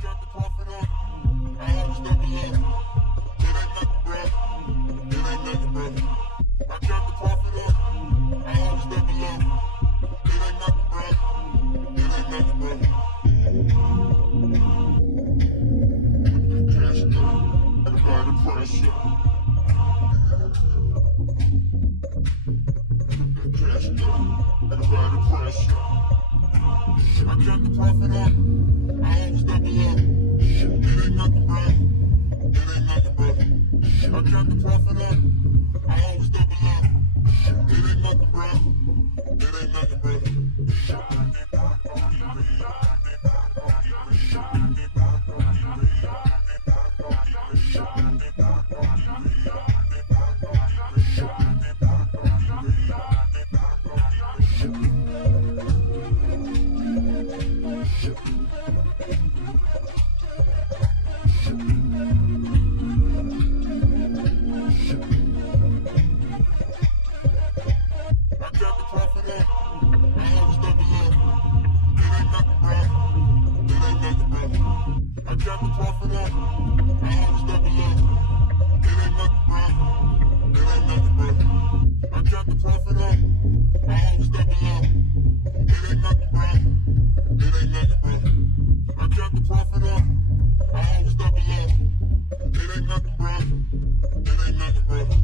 got the profit up. I always double up. It ain't nothing, bro. It ain't nothing, bro. I got the profit up. I always double up. It ain't nothing, bro. It ain't nothing, bro. Cash up. Apply the pressure. Cash up. Apply the pressure. I got the profit up. I always double up. It ain't nothing, bro. It ain't nothing, bro. I got the profit up. I always double up. It ain't nothing, bro. It ain't nothing, bro. I got the profit up. I always double up. It ain't nothing, bro. It ain't nothing, bro. I got the profit up. I always double up. It ain't nothing, bro. It ain't nothing, bro. I got the profit up. I always double up. It ain't nothing, bro. It ain't nothing, bro. I got the profit up. I always double up. It ain't nothing, bro. It ain't nothing, bro.